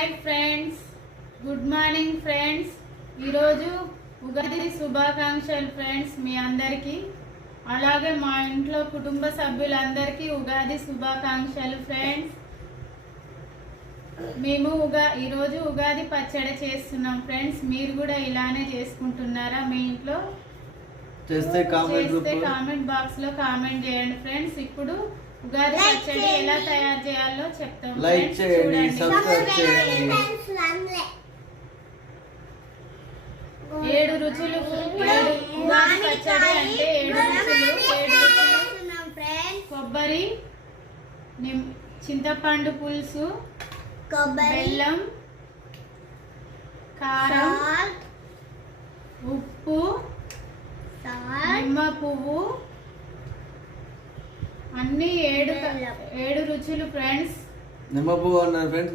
Hi friends, good morning friends. ఈరోజు ఉగాది శుభాకాంక్షలు friends మీ అందరికీ. అలాగే మా ఇంట్లో కుటుంబ సభ్యులందరికీ ఉగాది శుభాకాంక్షలు ఫ్రెండ్స్. మేము ఈరోజు ఉగాది పచ్చడి చేస్తున్నాం ఫ్రెండ్స్. మీరు కూడా ఇలానే చేసుకుంటున్నారా? మీ ఇంట్లో చేస్తే కామెంట్ బాక్స్ లో కామెంట్ చేయండి ఫ్రెండ్స్. ఇప్పుడు ఉగాది పచ్చడి ఎలా తయారు చేయాలో చెప్తాం. లైక్ చేయండి, సబ్స్క్రైబ్ చేయండి. 7 రుచులు ఉగాది పచ్చడి అంటే 7 రుచులు. కొబ్బరి, చింతపండు పులుసు, బెల్లం, కారం, ఉప్పు, నిమ్మ పువ్వు, అన్ని 7 రుచులు ఫ్రెండ్స్. నిమ్మ పువ్వు అన్నారు ఫ్రెండ్స్.